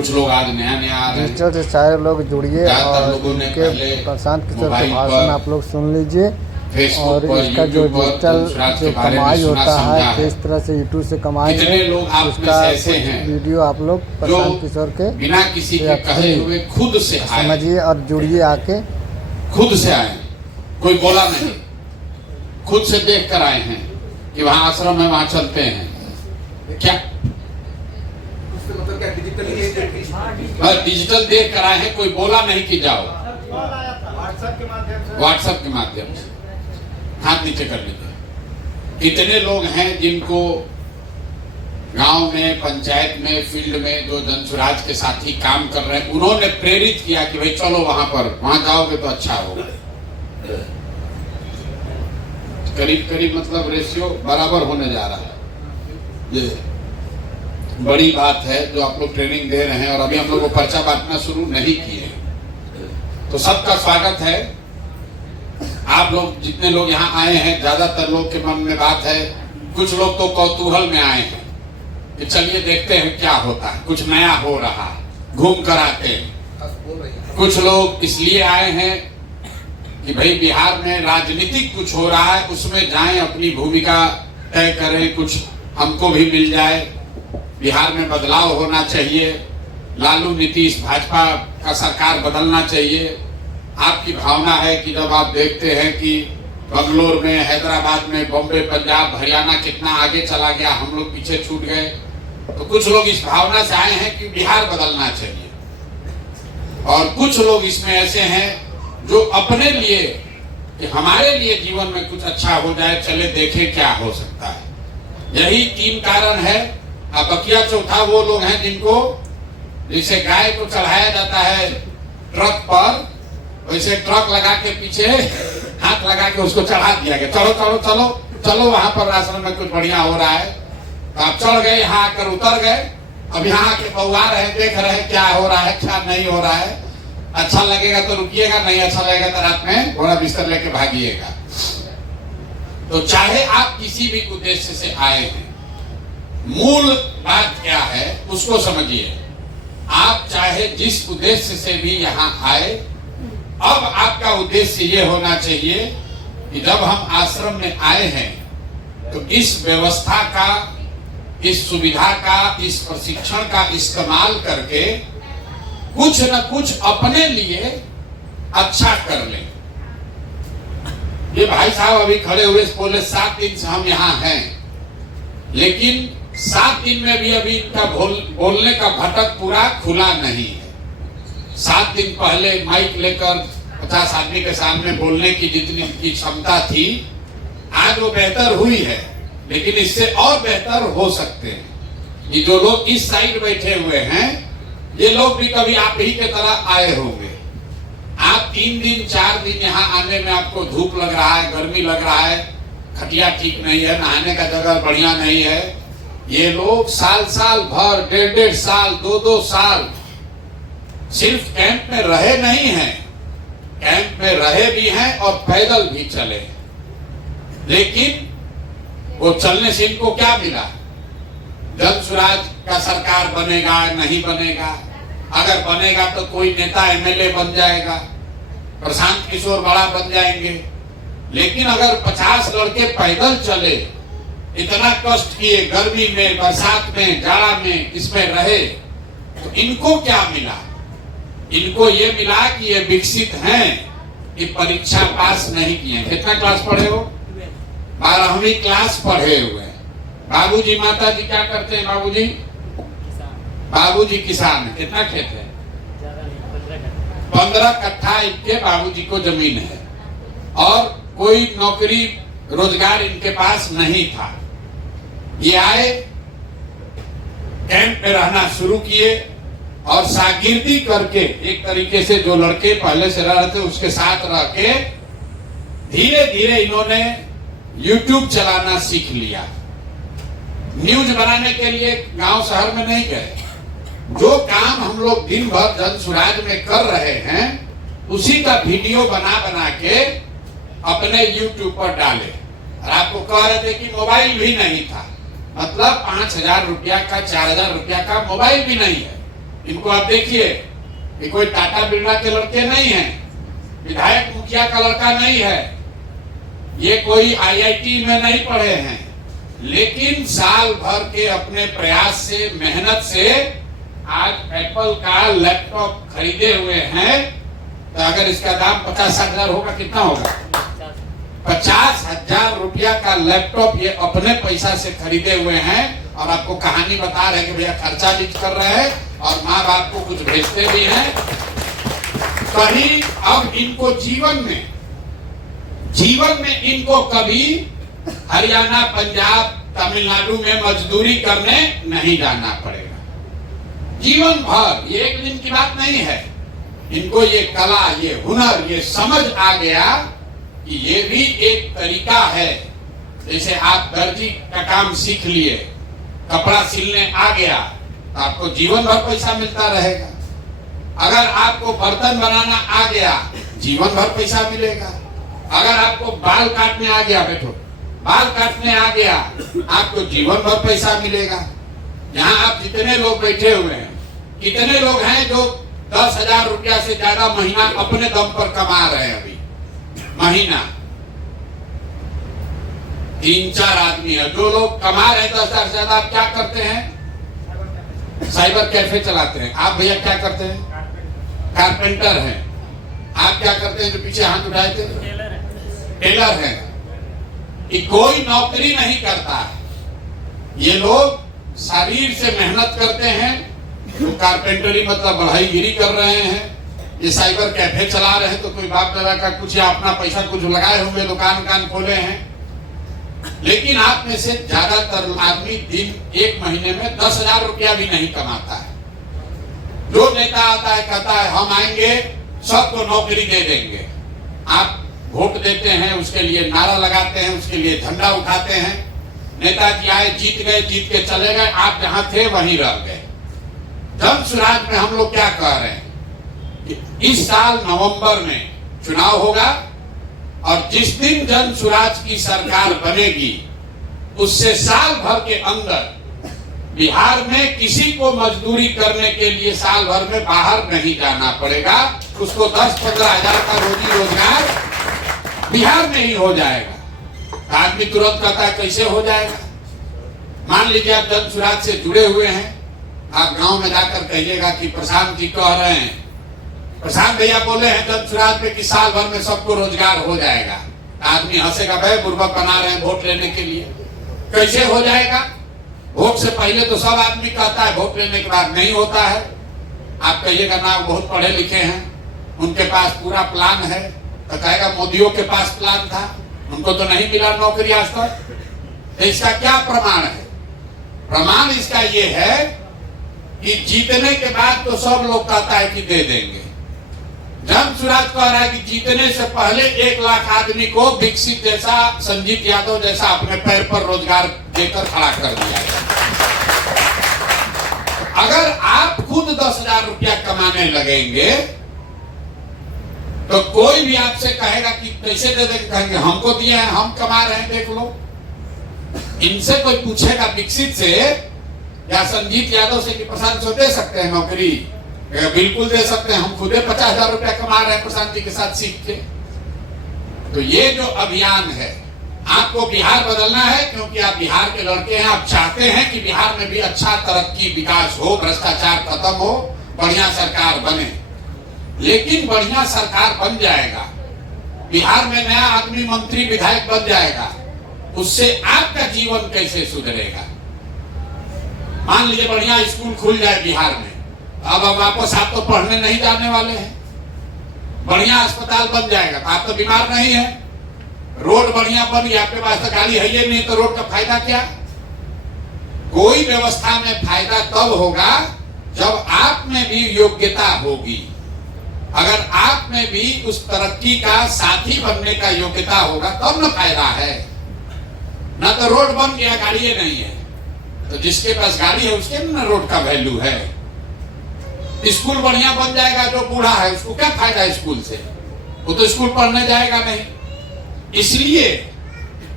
कुछ लोग आज नया आ रहे हैं। डिजिटल से सारे लोग जुड़िए और उनके प्रशांत किशोर के भाषण आप लोग सुन लीजिए। और इसका जो डिजिटल जो कमाई होता है, किस तरह से यूट्यूब से कमाई है, उसका वीडियो आप लोग प्रशांत किशोर के बिना किसी के कहे हुए खुद से समझिए और जुड़िए आके। खुद से आए, कोई बोला नहीं, खुद से देख कर आए हैं कि वहाँ आश्रम है, वहाँ चलते हैं। क्या डिजिटल देख कर आए हैं, कोई बोला नहीं कि जाओ। व्हाट्सएप के माध्यम से हाथ नीचे कर लीजिए। इतने लोग हैं जिनको गांव में, पंचायत में, फील्ड में जो जनसुराज के साथी काम कर रहे हैं, उन्होंने प्रेरित किया कि भाई चलो वहां पर, वहां जाओगे तो अच्छा होगा। करीब करीब मतलब रेशियो बराबर होने जा रहा है। ये बड़ी बात है जो आप लोग ट्रेनिंग दे रहे हैं। और अभी हम लोग को पर्चा बांटना शुरू नहीं किए, तो सबका स्वागत है। आप लोग जितने लोग यहाँ आए हैं, ज्यादातर लोग के मन में बात है, कुछ लोग तो कौतूहल में आए हैं कि चलिए देखते हैं क्या होता है, कुछ नया हो रहा है, घूम कर आते हैं। कुछ लोग इसलिए आए हैं कि भाई बिहार में राजनीतिक कुछ हो रहा है, उसमें जाएं, अपनी भूमिका तय करें, कुछ हमको भी मिल जाए। बिहार में बदलाव होना चाहिए, लालू नीतीश भाजपा का सरकार बदलना चाहिए। आपकी भावना है कि जब आप देखते हैं कि बंगलोर में, हैदराबाद में, बॉम्बे, पंजाब, हरियाणा कितना आगे चला गया, हम लोग पीछे छूट गए, तो कुछ लोग इस भावना से आए हैं कि बिहार बदलना चाहिए। और कुछ लोग इसमें ऐसे हैं जो अपने लिए कि हमारे लिए जीवन में कुछ अच्छा हो जाए, चले देखें क्या हो सकता है। यही 3 कारण है। अब बकिया चौथा वो लोग हैं जिनको जैसे गाय को चढ़ाया जाता है ट्रक पर, वैसे ट्रक लगा के पीछे हाथ लगा के उसको चढ़ा दिया गया, चलो चलो चलो चलो वहां पर राशन में कुछ बढ़िया हो रहा है। तो आप चढ़ गए, यहाँ आकर उतर गए, अब यहाँ के बउआ रहे, देख रहे क्या हो रहा है, क्या नहीं हो रहा है। अच्छा लगेगा तो रुकिएगा, नहीं अच्छा लगेगा तो रात में घोड़ा बिस्तर लेके भागिएगा। तो चाहे आप किसी भी उद्देश्य से आए हैं, मूल बात क्या है उसको समझिए। आप चाहे जिस उद्देश्य से भी यहाँ आए, अब आपका उद्देश्य ये होना चाहिए कि जब हम आश्रम में आए हैं तो इस व्यवस्था का, इस सुविधा का, इस प्रशिक्षण का इस्तेमाल करके कुछ न कुछ अपने लिए अच्छा कर लें। ये भाई साहब अभी खड़े हुए बोले 7 दिन से हम यहाँ हैं, लेकिन 7 दिन में भी अभी इनका बोलने का भटक पूरा खुला नहीं है। 7 दिन पहले माइक लेकर 50 आदमी के सामने बोलने की जितनी की क्षमता थी, आज वो बेहतर हुई है, लेकिन इससे और बेहतर हो सकते हैं। ये जो लोग इस साइड बैठे हुए हैं, ये लोग भी कभी आप ही के तरह आए होंगे। आप 3 दिन 4 दिन यहाँ आने में आपको धूप लग रहा है, गर्मी लग रहा है, खटिया ठीक नहीं है, नहाने का जगह बढ़िया नहीं है। ये लोग साल साल भर, 1.5 साल, 2 साल सिर्फ कैंप में रहे नहीं हैं, कैंप में रहे भी हैं और पैदल भी चले। लेकिन वो चलने से इनको क्या मिला? जनसुराज का सरकार बनेगा, नहीं बनेगा? अगर बनेगा तो कोई नेता एमएलए बन जाएगा, प्रशांत किशोर बड़ा बन जाएंगे। लेकिन अगर 50 लड़के पैदल चले, इतना कष्ट किए, गर्मी में, बरसात में, जाड़ा में, इसमें रहे, तो इनको क्या मिला? इनको ये मिला कि ये विकसित हैं, कि परीक्षा पास नहीं किए। कितना क्लास पढ़े हो? 12वीं क्लास पढ़े हुए। बाबूजी माता जी क्या करते हैं? बाबूजी किसान है। कितना खेत है? 15 कट्ठा इनके बाबूजी को जमीन है, और कोई नौकरी रोजगार इनके पास नहीं था। ये आए, कैंप में रहना शुरू किए और शागिर्दी करके, एक तरीके से जो लड़के पहले से रह रहे थे उसके साथ रह के धीरे धीरे इन्होंने YouTube चलाना सीख लिया। न्यूज बनाने के लिए गांव शहर में नहीं गए। जो काम हम लोग दिन भर जनसुराज में कर रहे हैं, उसी का वीडियो बना बना के अपने YouTube पर डाले। और आपको कह रहे थे कि मोबाइल भी नहीं था, मतलब 5,000 रुपया का, 4,000 रुपया का मोबाइल भी नहीं है। इनको आप देखिए, ये कोई टाटा बिरला के लड़के नहीं हैं, विधायक मुखिया का लड़का नहीं है, ये कोई आईआईटी में नहीं पढ़े हैं, लेकिन साल भर के अपने प्रयास से, मेहनत से आज एप्पल का लैपटॉप खरीदे हुए हैं। तो अगर इसका दाम 50,000 होगा, कितना होगा? 50,000 रुपया का लैपटॉप ये अपने पैसा से खरीदे हुए हैं। और आपको कहानी बता रहे हैं कि भैया खर्चा भी कर रहे हैं और माँ बाप को कुछ भेजते भी हैं। कहीं अब इनको जीवन में इनको कभी हरियाणा, पंजाब, तमिलनाडु में मजदूरी करने नहीं जाना पड़ेगा। जीवन भर, ये एक दिन की बात नहीं है। इनको ये कला, ये हुनर, ये समझ आ गया कि ये भी एक तरीका है। जैसे आप दर्जी का काम सीख लिए, कपड़ा सिलने आ गया, तो आपको जीवन भर पैसा मिलता रहेगा। अगर आपको बर्तन बनाना आ गया, जीवन भर पैसा मिलेगा। अगर आपको बाल काटने आ गया, बैठो, बाल काटने आ गया, आपको जीवन भर पैसा मिलेगा। यहाँ आप जितने लोग बैठे हुए हैं, कितने लोग हैं जो 10,000 रुपया से ज्यादा महीना अपने दम पर कमा रहे हैं? अभी महीना 3-4 आदमी है जो लोग कमा रहे हैं 10,000 से ज्यादा। आप क्या करते हैं? साइबर कैफे चलाते हैं। आप भैया क्या करते हैं? कारपेंटर हैं। आप क्या करते हैं जो पीछे हाथ उठाए थे? टेलर हैं। कि कोई नौकरी नहीं करता है। ये लोग शरीर से मेहनत करते हैं। तो कारपेंटरी मतलब बढ़ाईगिरी कर रहे हैं। ये साइबर कैफे चला रहे हैं, तो कोई बाप दादा का कुछ या अपना पैसा कुछ लगाए होंगे, दुकान खोले हैं। लेकिन आप में से ज्यादातर आदमी दिन, एक महीने में 10,000 रुपया भी नहीं कमाता है। जो नेता आता है कहता है हम आएंगे, सबको नौकरी दे देंगे। आप वोट देते हैं, उसके लिए नारा लगाते हैं, उसके लिए झंडा उठाते हैं। नेताजी आए, जीत गए, जीत के चले गए, आप जहां थे वहीं रह गए। जन सुराज में हम लोग क्या कह रहे हैं कि इस साल नवंबर में चुनाव होगा और जिस दिन जन सुराज की सरकार बनेगी, उससे साल भर के अंदर बिहार में किसी को मजदूरी करने के लिए साल भर में बाहर नहीं जाना पड़ेगा। उसको 10-15 हजार का रोजी रोजगार बिहार में ही हो जाएगा। आदमी तुरंत कहता है कैसे हो जाएगा? मान लीजिए आप जन सुराज से जुड़े हुए हैं, आप गांव में जाकर कहिएगा कि प्रशांत जी कह रहे हैं, प्रशांत भैया बोले हैं जन सुराज में कि साल भर में सबको रोजगार हो जाएगा। आदमी हंसेगा, भाई बुर्बक बना रहे हैं वोट लेने के लिए। कैसे हो जाएगा? वोट से पहले तो सब आदमी कहता है, वोट लेने के बाद नहीं होता है। आप कहिएगा ना बहुत पढ़े लिखे हैं, उनके पास पूरा प्लान है, तो कहेगा मोदियों के पास प्लान था, उनको तो नहीं मिला नौकरी आज तक। तो इसका क्या प्रमाण है? प्रमाण इसका ये है कि जीतने के बाद तो सब लोग कहता है कि दे देंगे। जन सुराज कह रहा है कि जीतने से पहले 1 लाख आदमी को विकसित जैसा, संजीत यादव जैसा अपने पैर पर रोजगार देकर खड़ा कर दिया है। अगर आप खुद 10,000 रुपया कमाने लगेंगे तो कोई भी आपसे कहेगा कि कैसे दे देंगे, कहेंगे हमको दिए हैं, हम कमा रहे हैं, देख लो। इनसे कोई पूछेगा विकसित से या संजीत यादव से कि प्रशांत से दे सकते हैं नौकरी? बिल्कुल दे सकते हैं, हम खुदे 50,000 रुपया कमा रहे हैं प्रशांत जी के साथ सीख के। तो ये जो अभियान है, आपको बिहार बदलना है, क्योंकि आप बिहार के लड़के हैं। आप चाहते हैं कि बिहार में भी अच्छा तरक्की, विकास हो, भ्रष्टाचार खत्म हो, बढ़िया सरकार बने। लेकिन बढ़िया सरकार बन जाएगा, बिहार में नया आदमी मंत्री विधायक बन जाएगा, उससे आपका जीवन कैसे सुधरेगा? मान लीजिए बढ़िया स्कूल खुल जाए बिहार में, अब वापस आप तो पढ़ने नहीं जाने वाले हैं। बढ़िया अस्पताल बन जाएगा तो आप तो बीमार नहीं है। रोड बढ़िया बन गया, आपके पास तो गाड़ी है ही नहीं, तो रोड का फायदा क्या? कोई व्यवस्था में फायदा तब होगा जब आप में भी योग्यता होगी। अगर आप में भी उस तरक्की का साथी बनने का योग्यता होगा तब न फायदा है। ना तो रोड बन गया, गाड़ी नहीं है, तो जिसके पास गाड़ी है उसके ना रोड का वैल्यू है। स्कूल बढ़िया बन जाएगा, जो बूढ़ा है उसको क्या फायदा स्कूल से? वो तो स्कूल पढ़ने जाएगा नहीं। इसलिए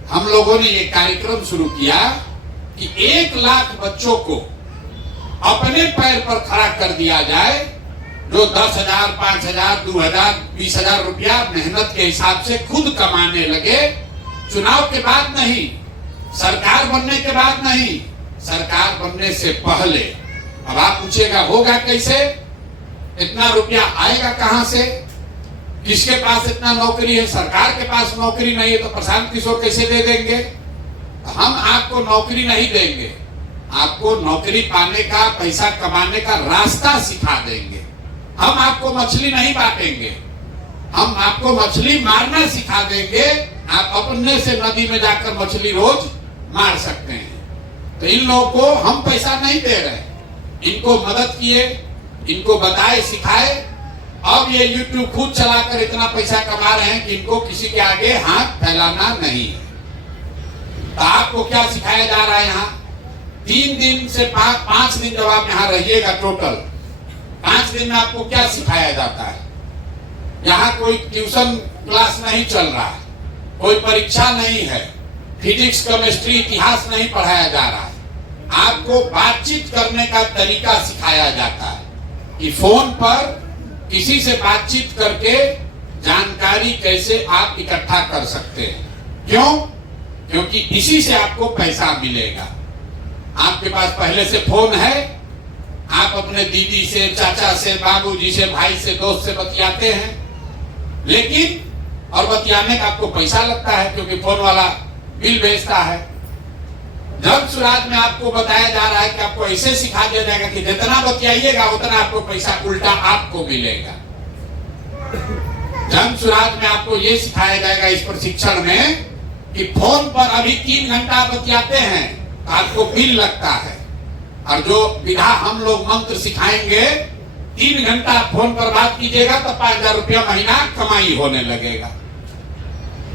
हम लोगों ने ये कार्यक्रम शुरू किया कि 1 लाख बच्चों को अपने पैर पर खड़ा कर दिया जाए, जो 10,000, 5,000, 2,000, 20,000 रुपया मेहनत के हिसाब से खुद कमाने लगे। चुनाव के बाद नहीं, सरकार बनने के बाद नहीं, सरकार बनने से पहले। अब आप पूछेगा होगा कैसे, इतना रुपया आएगा कहां से, किसके पास इतना नौकरी है? सरकार के पास नौकरी नहीं है तो प्रशांत किशोर कैसे दे देंगे? हम आपको नौकरी नहीं देंगे, आपको नौकरी पाने का, पैसा कमाने का रास्ता सिखा देंगे। हम आपको मछली नहीं बांटेंगे, हम आपको मछली मारना सिखा देंगे। आप अपने से नदी में जाकर मछली रोज मार सकते हैं। तो इन लोगों को हम पैसा नहीं दे रहे, इनको मदद किए, इनको बताए, सिखाए। अब ये YouTube खुद चलाकर इतना पैसा कमा रहे हैं कि इनको किसी के आगे हाथ फैलाना नहीं है। तो आपको क्या सिखाया जा रहा है? यहाँ 3 दिन से 5 दिन जब आप यहाँ रहिएगा, टोटल 5 दिन में आपको क्या सिखाया जाता है? यहाँ कोई ट्यूशन क्लास नहीं चल रहा है, कोई परीक्षा नहीं है, फिजिक्स, केमिस्ट्री, इतिहास नहीं पढ़ाया जा रहा है। आपको बातचीत करने का तरीका सिखाया जाता है कि फोन पर किसी से बातचीत करके जानकारी कैसे आप इकट्ठा कर सकते हैं। क्यों? क्योंकि इसी से आपको पैसा मिलेगा। आपके पास पहले से फोन है, आप अपने दीदी से, चाचा से, बाबूजी से, भाई से, दोस्त से बतियाते हैं, लेकिन और बतियाने का आपको पैसा लगता है क्योंकि फोन वाला बिल भेजता है। जन सुराज में आपको बताया जा रहा है कि आपको ऐसे सिखा दिया जाएगा कि जितना बतियाइएगा उतना आपको पैसा उल्टा आपको मिलेगा। जन सुराज में आपको ये सिखाया जाएगा इस प्रशिक्षण में कि फोन पर अभी 3 घंटा बतियाते हैं तो आपको बिल लगता है, और जो विधा हम लोग मंत्र सिखाएंगे, 3 घंटा फोन पर बात कीजिएगा तो 5,000 रुपया महीना कमाई होने लगेगा।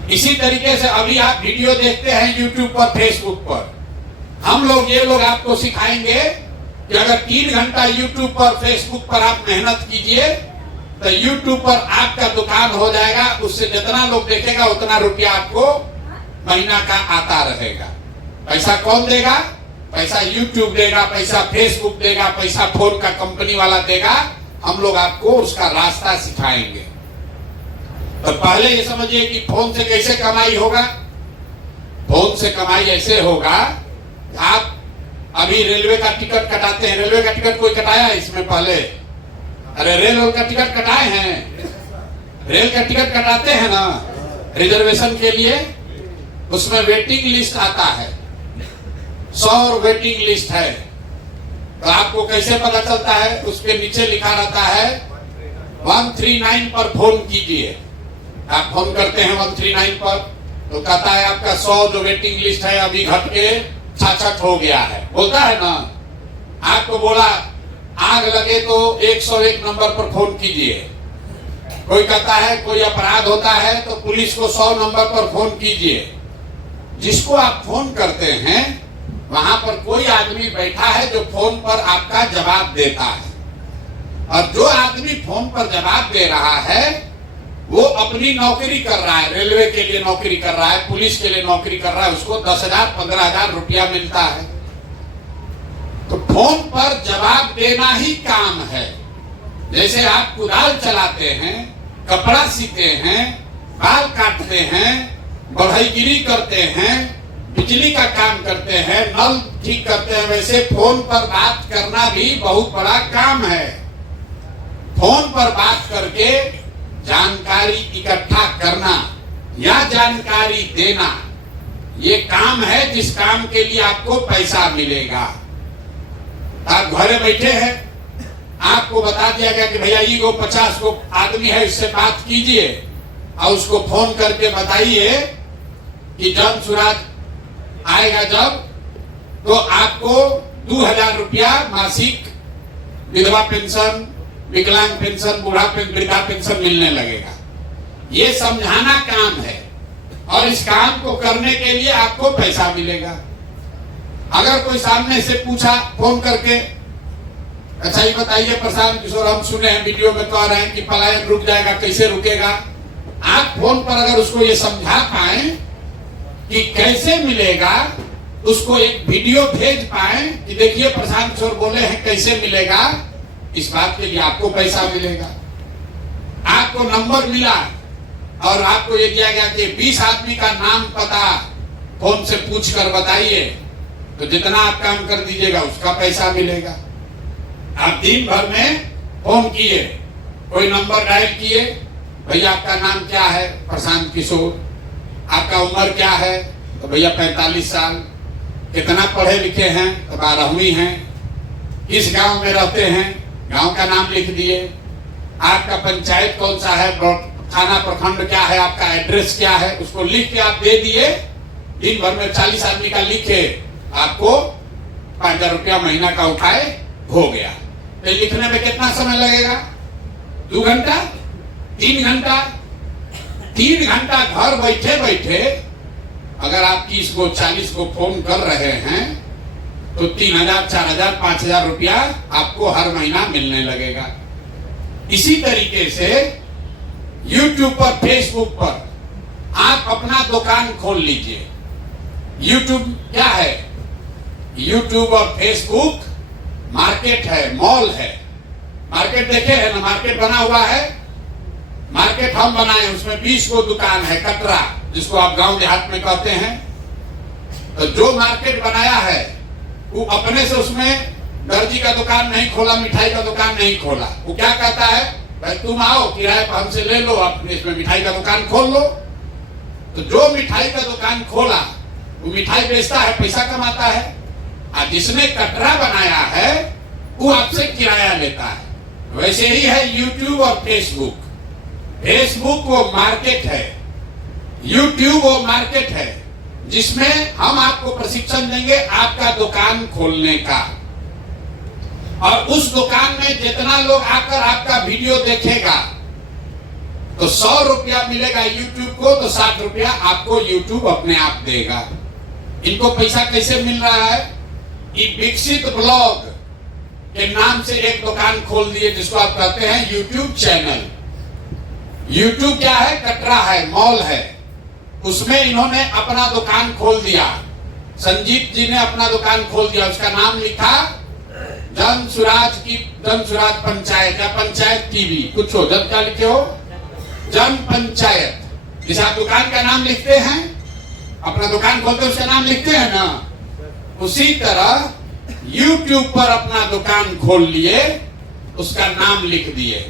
इसी तरीके से अभी आप वीडियो देखते हैं YouTube पर, फेसबुक पर, हम लोग ये लोग आपको सिखाएंगे कि अगर 3 घंटा YouTube पर, फेसबुक पर आप मेहनत कीजिए तो YouTube पर आपका दुकान हो जाएगा। उससे जितना लोग देखेगा उतना रुपया आपको महीना का आता रहेगा। पैसा कौन देगा? पैसा YouTube देगा, पैसा फेसबुक देगा, पैसा फोन का कंपनी वाला देगा। हम लोग आपको उसका रास्ता सिखाएंगे। तो पहले ये समझिए कि फोन से कैसे कमाई होगा। फोन से कमाई ऐसे होगा, आप अभी रेलवे का टिकट कटाते हैं, रेलवे का टिकट कोई कटाया है इसमें पहले? अरे रेल का टिकट कटाए हैं, रेल का टिकट कटाते हैं ना रिजर्वेशन के लिए, उसमें वेटिंग लिस्ट आता है, 100 वेटिंग लिस्ट है। तो आपको कैसे पता चलता है? उसके नीचे लिखा रहता है 139 पर फोन कीजिए। आप फोन करते हैं 139 पर, तो कहता है आपका 100 जो वेटिंग लिस्ट है अभी घट के 66 हो गया है, बोलता है ना। आपको बोला आग लगे तो 101 नंबर पर फोन कीजिए। कोई कहता है कोई अपराध होता है तो पुलिस को 100 नंबर पर फोन कीजिए। जिसको आप फोन करते हैं वहां पर कोई आदमी बैठा है जो फोन पर आपका जवाब देता है, और जो आदमी फोन पर जवाब दे रहा है वो अपनी नौकरी कर रहा है, रेलवे के लिए नौकरी कर रहा है, पुलिस के लिए नौकरी कर रहा है, उसको 10,000 15,000 रुपया मिलता है। तो फोन पर जवाब देना ही काम है। जैसे आप कुदाल चलाते हैं, कपड़ा सीते हैं, बाल काटते हैं, बढ़ईगिरी करते हैं, बिजली का काम करते हैं, नल ठीक करते हैं, वैसे फोन पर बात करना भी बहुत बड़ा काम है। फोन पर बात करके जानकारी इकट्ठा करना या जानकारी देना, ये काम है जिस काम के लिए आपको पैसा मिलेगा। आप घरे बैठे हैं, आपको बता दिया गया कि भैया ये 50 को आदमी है, इससे बात कीजिए और उसको फोन करके बताइए कि जन सुराज आएगा जब, तो आपको 2,000 रुपया मासिक विधवा पेंशन, विकलांग पेंशन, बूढ़ा वृद्धा पेंशन मिलने लगेगा। ये समझाना काम है, और इस काम को करने के लिए आपको पैसा मिलेगा। अगर कोई सामने से पूछा फोन करके, अच्छा ये बताइए प्रशांत किशोर, हम सुने हैं वीडियो में कह रहे हैं कि पलायन रुक जाएगा, कैसे रुकेगा? आप फोन पर अगर उसको ये समझा पाए कि कैसे मिलेगा, उसको एक वीडियो भेज पाए कि देखिए प्रशांत किशोर बोले हैं कैसे मिलेगा, इस बात के लिए आपको पैसा मिलेगा। आपको नंबर मिला और आपको ये किया गया कि 20 आदमी का नाम पता फोन से पूछ कर बताइए, तो जितना आप काम कर दीजिएगा उसका पैसा मिलेगा। आप दिन भर में फोन किए, कोई नंबर डायल किए, भैया आपका नाम क्या है, प्रशांत किशोर, आपका उम्र क्या है, तो भैया 45 साल, कितना पढ़े लिखे हैं, तो 12वीं हैं, किस गांव में रहते हैं, गांव का नाम लिख दिए, आपका पंचायत कौन सा है, थाना प्रखंड क्या है, आपका एड्रेस क्या है, उसको लिख के आप दे दिए। दिन भर में 40 आदमी का लिखे, आपको 5000 रुपया महीना का उठाए, हो गया। तो लिखने में कितना समय लगेगा? 2 घंटा, 3 घंटा, 3 घंटा घर बैठे बैठे अगर आप 30 को 40 को फोन कर रहे हैं तो 3000, 4000, 5000 रुपया आपको हर महीना मिलने लगेगा। इसी तरीके से YouTube पर, फेसबुक पर आप अपना दुकान खोल लीजिए। YouTube क्या है? YouTube और फेसबुक मार्केट है, मॉल है। मार्केट देखे है ना, मार्केट बना हुआ है, मार्केट हम बनाए, उसमें 20 को दुकान है, कटरा जिसको आप गांव देहात में कहते हैं। तो जो मार्केट बनाया है वो अपने से उसमें दर्जी का दुकान नहीं खोला, मिठाई का दुकान नहीं खोला। वो क्या कहता है, भाई तुम आओ किराए पर हमसे ले लो, अपने इसमें मिठाई का दुकान खोल लो। तो जो मिठाई का दुकान खोला वो मिठाई बेचता है, पैसा कमाता है, और जिसने कटरा बनाया है वो आपसे किराया लेता है। वैसे ही है YouTube और फेसबुक। फेसबुक वो मार्केट है, YouTube वो मार्केट है जिसमें हम आपको प्रशिक्षण देंगे आपका दुकान खोलने का। और उस दुकान में जितना लोग आकर आपका वीडियो देखेगा तो 100 रुपया मिलेगा YouTube को, तो 60 रुपया आपको YouTube अपने आप देगा। इनको पैसा कैसे मिल रहा है? कि विकसित ब्लॉग के नाम से एक दुकान खोल दिए जिसको आप कहते हैं YouTube चैनल। YouTube क्या है? कटरा है, मॉल है, उसमें इन्होंने अपना दुकान खोल दिया। संजीत जी ने अपना दुकान खोल दिया, उसका नाम लिखा जन सुराज पंचायत या पंचायत टीवी, कुछ हो, जब क्या लिखे हो, जन पंचायत। जिस आप दुकान का नाम लिखते हैं, अपना दुकान खोलते उसका नाम लिखते हैं ना, उसी तरह YouTube पर अपना दुकान खोल लिए, उसका नाम लिख दिए।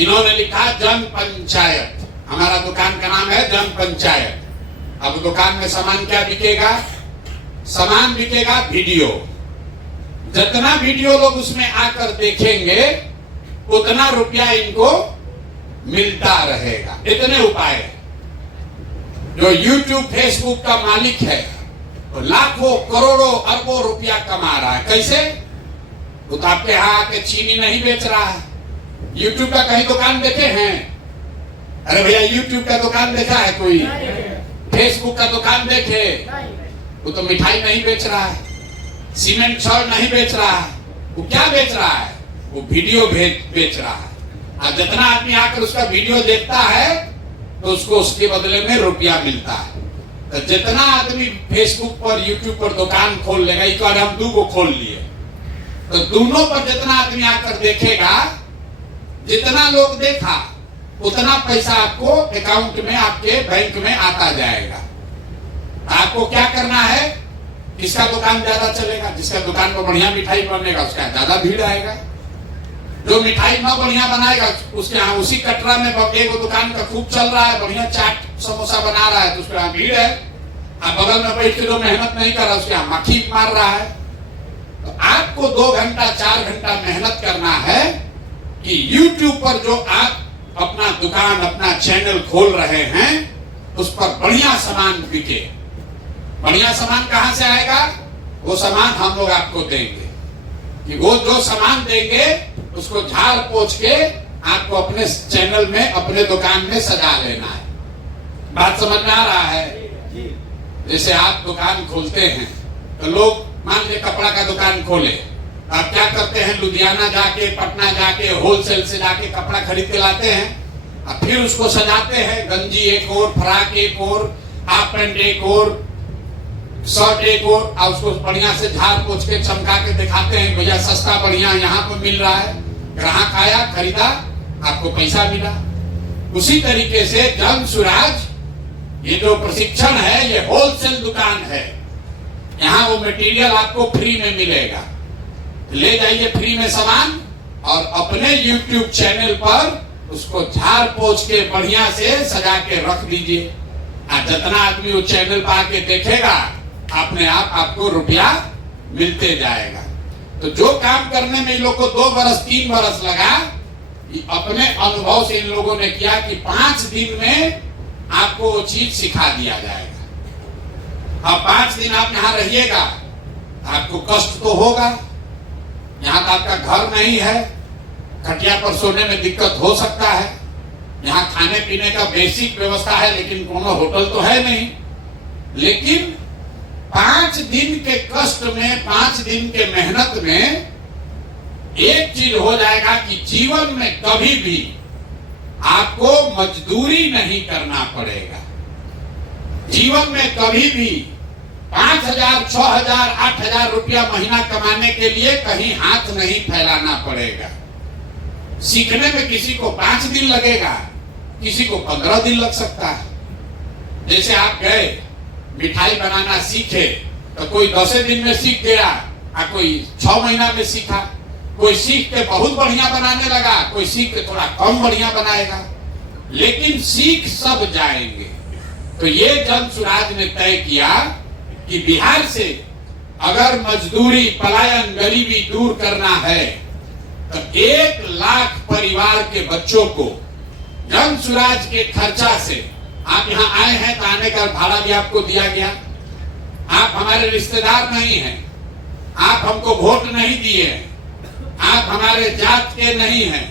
इन्होंने लिखा जन पंचायत, हमारा दुकान का नाम है जन पंचायत। अब दुकान में सामान क्या बिकेगा? सामान बिकेगा वीडियो। जितना वीडियो लोग उसमें आकर देखेंगे उतना रुपया इनको मिलता रहेगा। इतने उपाय जो YouTube फेसबुक का मालिक है तो लाखों करोड़ों अरबों रुपया कमा रहा है। कैसे? वो तो आपके यहाँ आके चीनी नहीं बेच रहा है। YouTube का कहीं दुकान देखे हैं? अरे भैया YouTube का दुकान देखा है कोई? फेसबुक का दुकान देखे? वो तो मिठाई नहीं बेच रहा है, सीमेंट छड़ नहीं बेच रहा है। वो क्या बेच रहा है? वो वीडियो बेच रहा है। और जितना आदमी आकर उसका वीडियो देखता है तो उसको उसके बदले में रुपया मिलता है। तो जितना आदमी फेसबुक पर, YouTube पर दुकान खोल लेगा, एक बार हम 2 को खोल लिए, तो दोनों पर जितना आदमी आकर देखेगा, जितना लोग देखा उतना पैसा आपको अकाउंट में, आपके बैंक में आता जाएगा। आपको क्या करना है? किसका दुकान ज्यादा चलेगा? जिसका दुकान पर बढ़िया मिठाई बनेगा उसका ज्यादा भीड़ आएगा। जो मिठाई न बढ़िया बनाएगा उसके यहाँ, उसी कटरा में एक दुकान का खूब चल रहा है, बढ़िया चाट समोसा बना रहा है, तो उसके यहाँ भीड़ है। अब बगल में बैठ के जो मेहनत नहीं कर रहा उसके यहाँ मक्खी मार रहा है। तो आपको 2 घंटा 4 घंटा मेहनत करना है कि YouTube पर जो आप अपना दुकान, अपना चैनल खोल रहे हैं उस पर बढ़िया सामान बिके। बढ़िया सामान कहां से आएगा? वो सामान हम लोग आपको देंगे। कि वो जो सामान देंगे उसको झाड़ पोंछ के आपको अपने चैनल में, अपने दुकान में सजा लेना है। बात समझ में आ रहा है? जैसे आप दुकान खोलते हैं तो लोग मान लीजिए कपड़ा का दुकान खोले, आप क्या करते हैं? लुधियाना जाके, पटना जाके, होलसेल से जाके कपड़ा खरीद के लाते हैं और फिर उसको सजाते हैं। गंजी एक और, फ्राक एक और, हाफ पैंट एक और, शर्ट एक और उसको बढ़िया से झाड़ पोछ के चमका के दिखाते हैं भैया सस्ता बढ़िया यहाँ पर मिल रहा है, ग्राहक आया खरीदा, आपको पैसा मिला। उसी तरीके से जन सुराज ये जो प्रशिक्षण है ये होलसेल दुकान है, यहाँ वो मटेरियल आपको फ्री में मिलेगा, ले जाइए फ्री में सामान और अपने YouTube चैनल पर उसको झाड़ पोछ के बढ़िया से सजा के रख दीजिए। जितना आदमी वो चैनल पर आके देखेगा अपने आप आपको रुपया मिलते जाएगा। तो जो काम करने में इन लोग को 2 बरस 3 बरस लगा, अपने अनुभव से इन लोगों ने किया कि 5 दिन में आपको वो चीज सिखा दिया जाएगा। अब 5 दिन आप यहाँ रहिएगा, आपको कष्ट तो होगा, यहाँ तो आपका घर नहीं है, खटिया पर सोने में दिक्कत हो सकता है, यहाँ खाने पीने का बेसिक व्यवस्था है लेकिन कोनो होटल तो है नहीं। लेकिन 5 दिन के कष्ट में, 5 दिन के मेहनत में एक चीज हो जाएगा कि जीवन में कभी भी आपको मजदूरी नहीं करना पड़ेगा। जीवन में कभी भी 5,000, 6,000, 8,000 रुपया महीना कमाने के लिए कहीं हाथ नहीं फैलाना पड़ेगा। सीखने में किसी को 5 दिन लगेगा, किसी को 15 दिन लग सकता है। जैसे आप गए मिठाई बनाना सीखे तो कोई 10 दिन में सीख गया, कोई 6 महीना में सीखा, कोई सीख के बहुत बढ़िया बनाने लगा, कोई सीख के थोड़ा कम बढ़िया बनाएगा, लेकिन सीख सब जाएंगे। तो ये जन सुराज ने तय किया कि बिहार से अगर मजदूरी, पलायन, गरीबी दूर करना है तो 1 लाख परिवार के बच्चों को जन सुराज के खर्चा से, आप यहाँ आए हैं तो आने का भाड़ा भी आपको दिया गया, आप हमारे रिश्तेदार नहीं हैं, आप हमको वोट नहीं दिए हैं, आप हमारे जात के नहीं हैं,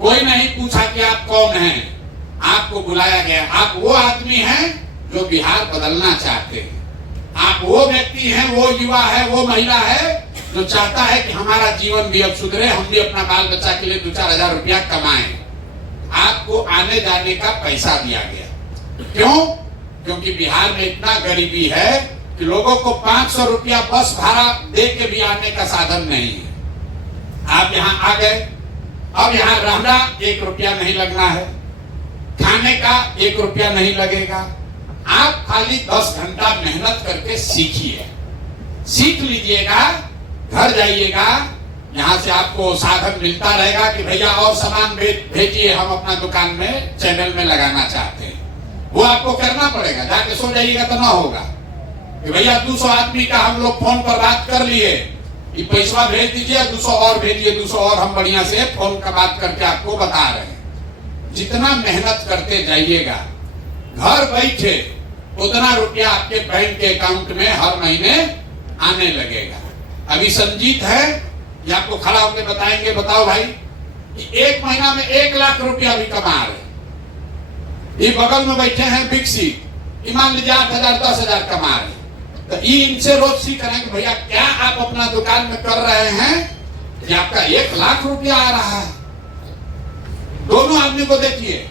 कोई नहीं पूछा कि आप कौन हैं, आपको बुलाया गया। आप वो आदमी हैं जो बिहार बदलना चाहते हैं, आप वो व्यक्ति हैं, वो युवा है, वो महिला है जो चाहता है कि हमारा जीवन भी अब सुधरे, हम भी अपना बाल बच्चा के लिए 2-4 हजार रुपया कमाएं। आपको आने जाने का पैसा दिया गया। क्यों? क्योंकि बिहार में इतना गरीबी है कि लोगों को 500 रुपया बस भाड़ा दे के भी आने का साधन नहीं है। आप यहाँ आ गए, अब यहाँ रहना 1 रुपया नहीं लगना है, खाने का 1 रुपया नहीं लगेगा। आप खाली 10 घंटा मेहनत करके सीखिए, सीख लीजिएगा, घर जाइएगा, यहाँ से आपको साधन मिलता रहेगा कि भैया और सामान भेजिए, हम अपना दुकान में चैनल में लगाना चाहते हैं। वो आपको करना पड़ेगा, जाके सो जाइएगा तो ना होगा कि भैया 200 आदमी का हम लोग फोन पर बात कर लिए, ये पैसा भेज दीजिए, 200 और भेजिए, 200 और हम बढ़िया से फोन का बात करके आपको बता रहे हैं। जितना मेहनत करते जाइएगा, घर बैठे उतना रुपया आपके बैंक के अकाउंट में हर महीने आने लगेगा। अभी संजीत है, ये आपको खड़ा होकर बताएंगे, बताओ भाई कि 1 महीना में 1 लाख रुपया भी कमा रहे। ये बगल में बैठे हैं विकसित, मान लीजिए 8,000, 10,000 कमा रहे। तो ये इनसे रोज सीख रहे हैं कि भैया क्या आप अपना दुकान में कर रहे हैं कि आपका 1 लाख रुपया आ रहा है। दोनों आदमी को देखिए,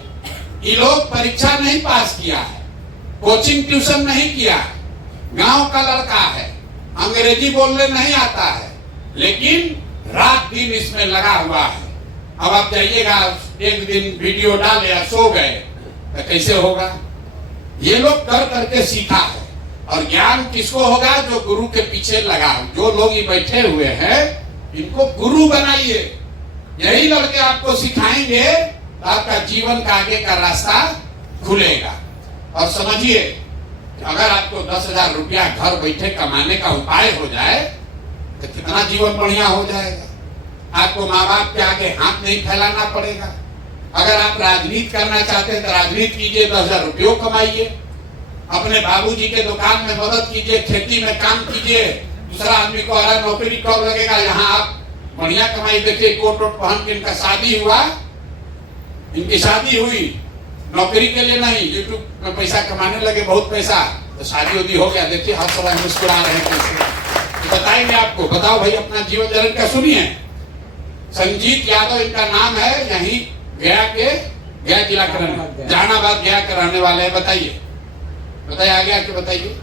ये लोग परीक्षा नहीं पास किया है, कोचिंग ट्यूशन नहीं किया, गांव का लड़का है, अंग्रेजी बोलने नहीं आता है, लेकिन रात दिन इसमें लगा हुआ है। अब आप जाइएगा, एक दिन वीडियो डाले या सो गए तो कैसे होगा? ये लोग कर करके सीखा है। और ज्ञान किसको होगा? जो गुरु के पीछे लगा। जो लोग ये बैठे हुए हैं इनको गुरु बनाइए, यही लड़के आपको सिखाएंगे तो आपका जीवन का आगे का रास्ता खुलेगा। और समझिए, अगर आपको 10,000 रुपया घर बैठे कमाने का उपाय हो जाए तो कितना जीवन बढ़िया हो जाएगा। आपको माँ बाप के आगे हाथ नहीं फैलाना पड़ेगा। अगर आप राजनीति करना चाहते हैं तो राजनीति कीजिए, 10,000 रुपये कमाइए, अपने बाबूजी के दुकान में मदद कीजिए, खेती में काम कीजिए। दूसरा आदमी को अरे नौकरी कब लगेगा, यहाँ आप बढ़िया कमाई। देखिए कोट वोट पहन के इनका शादी हुआ, इनकी शादी हुई नौकरी के लिए नहीं, यूट्यूब में पैसा कमाने लगे, बहुत पैसा, तो शादी उदी हो गया। देखिए हर समय मुस्कुरा रहे हैं। तो बताएंगे आपको, बताओ भाई अपना जीवन जरूर का सुनिए। संजीत यादव इनका नाम है, यहीं गया जिला के जहानाबाद गया के रहने वाले हैं। बताइए बताइए आगे आके बताइए।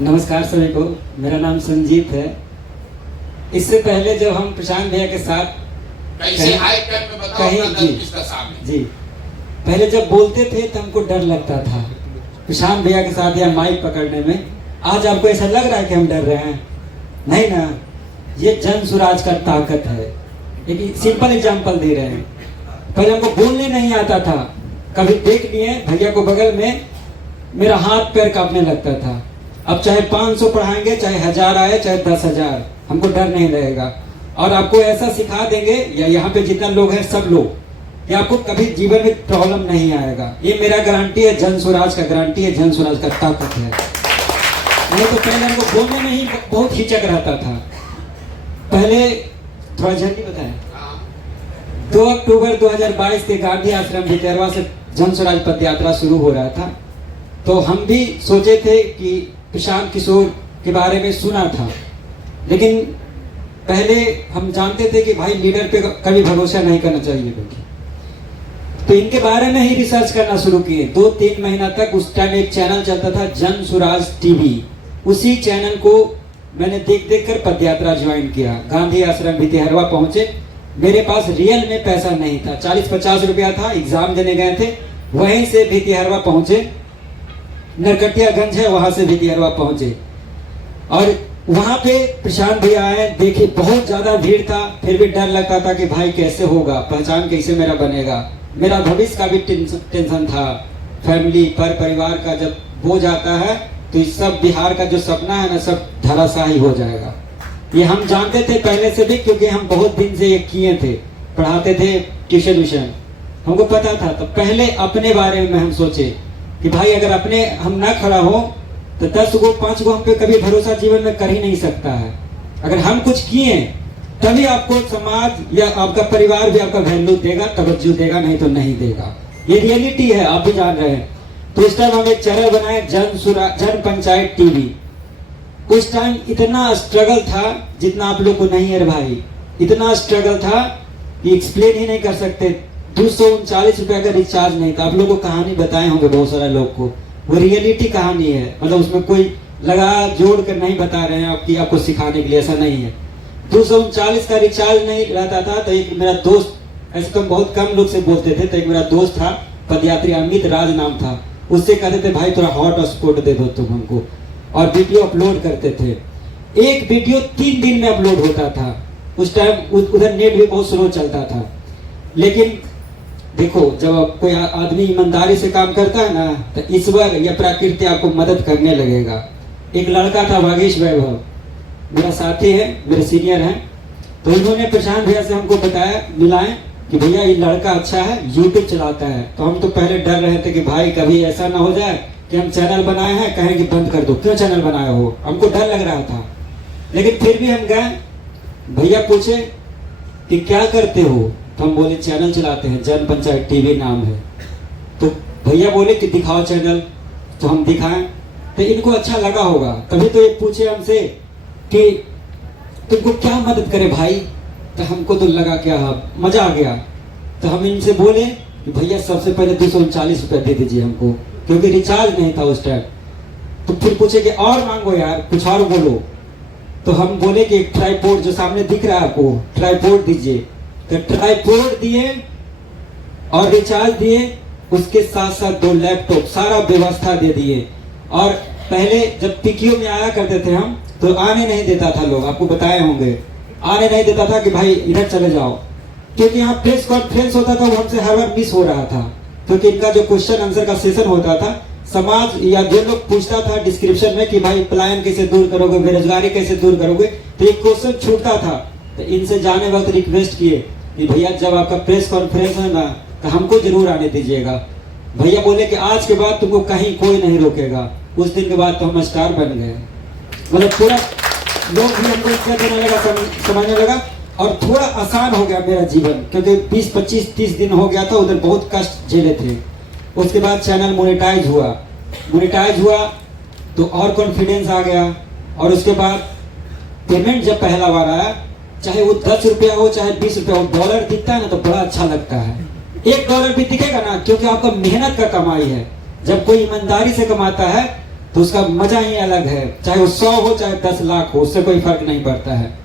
नमस्कार सभी को, मेरा नाम संजीत है। इससे पहले जब हम प्रशांत भैया के साथ कैसे आए कर में बताओ कहीं अपना दर्द किसका सामने जी पहले जब बोलते थे तो हमको डर लगता था प्रशांत भैया के साथ या माइक पकड़ने में। आज आपको ऐसा लग रहा है कि हम डर रहे हैं? नहीं ना, ये जन सुराज का ताकत है। एक सिंपल एग्जांपल दे रहे हैं। पहले हमको बोलने नहीं आता था, कभी देख लिए भैया को बगल में, मेरा हाथ पैर कांपने लगता था। अब चाहे 500 पढ़ाएंगे, चाहे 1000 आए, चाहे 10,000, हमको डर नहीं रहेगा। और आपको ऐसा सिखा देंगे, या यहाँ पे जितना लोग हैं सब लोग, कि आपको कभी जीवन में प्रॉब्लम नहीं आएगा। ये मेरा गारंटी है, जन स्वराज का गारंटी है, जन स्वराज का ताकत है। नहीं तो पहले हमको बोलने में ही बहुत हिचक रहता था। पहले थोड़ा जल्दी बताएं। 2 अक्टूबर 2022 के गांधी आश्रम भितरवा से जन स्वराज पद यात्रा शुरू हो रहा था। तो हम भी सोचे थे कि प्रशांत किशोर के बारे में सुना था, लेकिन पहले हम जानते थे कि भाई लीडर पे कभी भरोसा नहीं करना चाहिए। तो इनके बारे में ही रिसर्च करना शुरू किए। 2-3 महीना तक उस टाइम एक चैनल चलता था, जन सुराज टीवी। उसी चैनल को मैंने देख देख कर पदयात्रा ज्वाइन किया। गांधी आश्रम भितिहरवा पहुंचे। मेरे पास रियल में पैसा नहीं था, 40-50 रुपया था। एग्जाम देने गए थे, वहीं से भितिहरवा पहुंचे। नरकटियागंज है, वहां से भितिहरवा पहुंचे और वहां पे प्रशांत भैया आए। देखे बहुत ज्यादा भीड़ था, फिर भी डर लगता था कि भाई कैसे होगा, पहचान कैसे मेरा बनेगा। मेरा भविष्य का भी टेंशन था। फैमिली पर परिवार का जब बोझ आता है तो इस सब बिहार का जो सपना है ना, सब धराशायी हो जाएगा। ये हम जानते थे पहले से भी, क्योंकि हम बहुत दिन से ये किए थे, पढ़ाते थे ट्यूशन व्यूशन, हमको पता था। तो पहले अपने बारे में हम सोचे कि भाई अगर अपने हम ना खड़ा हो तो 10 गो 5 गो हम पे कभी भरोसा जीवन में कर ही नहीं सकता है। अगर हम कुछ किए तभी आपको समाज या आपका परिवार भी आपका वैल्यू देगा, तवज्जो देगा, नहीं तो नहीं देगा। ये रियलिटी है, आप भी जान रहे हैं। तो इस टाइम हम एक चैनल बनाए, जन पंचायत टीवी। उस टाइम इतना स्ट्रगल था जितना आप लोग को नहीं है भाई। इतना स्ट्रगल था कि एक्सप्लेन ही नहीं कर सकते। 239 रुपया का रिचार्ज नहीं था। आप लोगों को कहानी बताए होंगे बहुत सारे लोग को, वो रियलिटी कहानी है। मतलब उसमें कोई लगा जोड़ कर नहीं बता रहे हैं आपकी, आपको सिखाने के लिए, ऐसा नहीं है। 239 का रिचार्ज नहीं रहता था। तो एक मेरा दोस्त, ऐसे तो बहुत कम लोग से बोलते थे, तो एक मेरा दोस्त था पदयात्री, अमित राज नाम था। उससे कहते थे भाई थोड़ा हॉटस्पॉट दे दो तुम हमको, और वीडियो अपलोड करते थे। एक वीडियो 3 दिन में अपलोड होता था। उस टाइम उधर नेट भी बहुत स्लो चलता था। लेकिन देखो, जब कोई आदमी ईमानदारी से काम करता है ना, तो ईश्वर या प्रकृति आपको मदद करने लगेगा। एक लड़का था वागीश वैभव, मेरा साथी है, मेरे सीनियर हैं। तो इन्होंने प्रशांत भैया से हमको बताया, मिलाए कि भैया ये लड़का अच्छा है, यूट्यूब चलाता है। तो हम तो पहले डर रहे थे कि भाई कभी ऐसा ना हो जाए कि हम चैनल बनाए हैं कहें कि बंद कर दो, क्यों चैनल बनाए हो, हमको डर लग रहा था। लेकिन फिर भी हम गए, भैया पूछे कि क्या करते हो, तो हम बोले चैनल चलाते हैं, जन पंचायत टीवी नाम है। तो भैया बोले कि दिखाओ चैनल। तो हम दिखाएं, तो इनको अच्छा लगा होगा, तभी तो ये पूछे हमसे कि तुमको क्या मदद करे भाई। तो हमको तो लगा क्या, मजा आ गया। तो हम इनसे बोले कि भैया सबसे पहले 239 रुपया दे दीजिए हमको, क्योंकि रिचार्ज नहीं था उस टाइम। तो फिर पूछे कि और मांगो यार, कुछ और बोलो। तो हम बोले कि एक ट्राइपॉड जो सामने दिख रहा है आपको, ट्राइपॉड दीजिए। तो ट्राइपॉड दिए और रिचार्ज दिए, उसके साथ साथ 2 लैपटॉप, सारा व्यवस्था दे दिए। और पहले जब पीक्यू में आया करते थे हम, तो आने नहीं देता था लोग, आपको बताए होंगे, आने नहीं देता था कि भाई इधर चले जाओ, क्योंकि यहाँ प्रेस कॉन्फ्रेंस होता था, वो हमसे हर बार मिस हो रहा था। क्योंकि इनका जो क्वेश्चन आंसर का सेशन होता था, समाज या जो लोग पूछता था डिस्क्रिप्शन में कि भाई पलायन कैसे दूर करोगे, बेरोजगारी कैसे दूर करोगे, तो एक क्वेश्चन छूटता था। तो इनसे जाने वक्त रिक्वेस्ट किए कि भैया जब आपका प्रेस कॉन्फ्रेंस है ना, तो हमको जरूर आने दीजिएगा। भैया बोले कि आज के बाद तुमको कहीं कोई नहीं रोकेगा। उस दिन के बाद तो हम स्टार बन गए। मतलब पूरा लोग भी हमको इज्जत देने लगा, समझने लगा, और थोड़ा आसान हो गया मेरा जीवन, क्योंकि 20-25-30 दिन हो गया था, उधर बहुत कष्ट झेले थे। उसके बाद चैनल मोनेटाइज हुआ तो और कॉन्फिडेंस आ गया। और उसके बाद पेमेंट जब पहला बार आया, चाहे वो 10 रुपया हो चाहे 20 रुपया हो, डॉलर दिखता है ना तो बड़ा अच्छा लगता है। $1 भी दिखेगा ना, क्योंकि आपका मेहनत का कमाई है। जब कोई ईमानदारी से कमाता है तो उसका मजा ही अलग है। चाहे वो 100 हो चाहे 10 लाख हो, उससे कोई फर्क नहीं पड़ता है।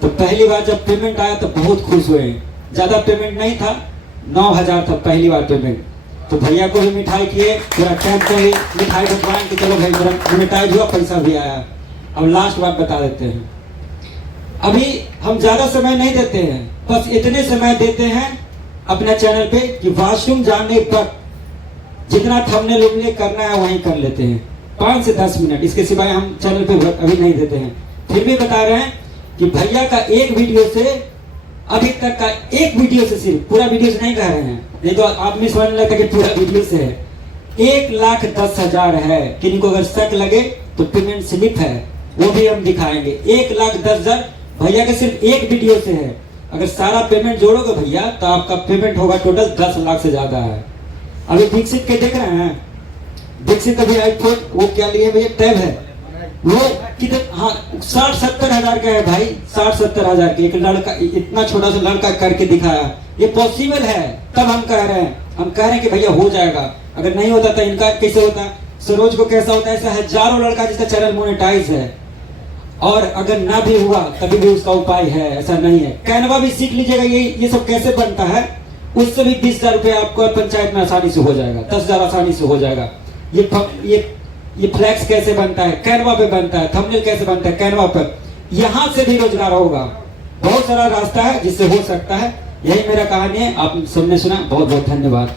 तो पहली बार जब पेमेंट आया तो बहुत खुश हुए। ज़्यादा पेमेंट नहीं था, 9000 था पहली बार पेमेंट। तो भैया को भी मिठाई किए, पूरा कैंप पे ही मिठाई बंटवाएं कि चलो भाई मेरा मिठाई हुआ, पैसा भी आया। अब लास्ट बात बता देते हैं, अभी हम ज़्यादा समय नहीं देते हैं, बस इतने समय देते हैं अपने चैनल पे कि वॉशरूम जाने पर जितना थंबनेल उम्मीद करना है वहीं कर लेते हैं, 5 से 10 मिनट, इसके सिवाय हम चैनल पे अभी नहीं देते हैं। फिर भी बता रहे हैं कि भैया का एक वीडियो से, अभी तक का एक वीडियो से, सिर्फ पूरा वीडियो से नहीं कह रहे हैं, नहीं तो आदमी समझने लगता कि पूरा वीडियो से है, 1,10,000 है। किन्हीं को अगर शक लगे तो पेमेंट स्लिप है, वो भी हम दिखाएंगे। 1,10,000 भैया के सिर्फ एक वीडियो से है। अगर सारा पेमेंट जोड़ोगे भैया तो आपका पेमेंट होगा टोटल 10 लाख से ज्यादा है। अभी दीक्षित के देख रहे हैं, दीक्षित अभी आईफोन वो क्या लिए भैया, टैब है, वो कितने, हाँ 60-70 हजार का है भाई, 60-70 हजार के। एक लड़का, इतना छोटा सा लड़का करके दिखाया, ये पॉसिबल है। तब हम कह रहे हैं कि भैया हो जाएगा। अगर नहीं होता तो इनका कैसे होता, सरोज को कैसा होता, ऐसा हजारों लड़का जिसका चैनल मोनेटाइज है। और अगर ना भी हुआ तभी भी उसका उपाय है, ऐसा नहीं है। कैनवा भी सीख लीजिएगा, ये सब कैसे बनता है, उससे भी 20,000 रुपये आपको पंचायत में आसानी से हो जाएगा, 10,000 आसानी से हो जाएगा। ये फ्लैक्स कैसे बनता है, कैनवा पे बनता है। थंबनेल कैसे बनता है, कैनवा पर। यहाँ से भी रोजगार होगा, बहुत सारा रास्ता है जिससे हो सकता है। यही मेरा कहानी है, आप सबने सुना, बहुत बहुत धन्यवाद।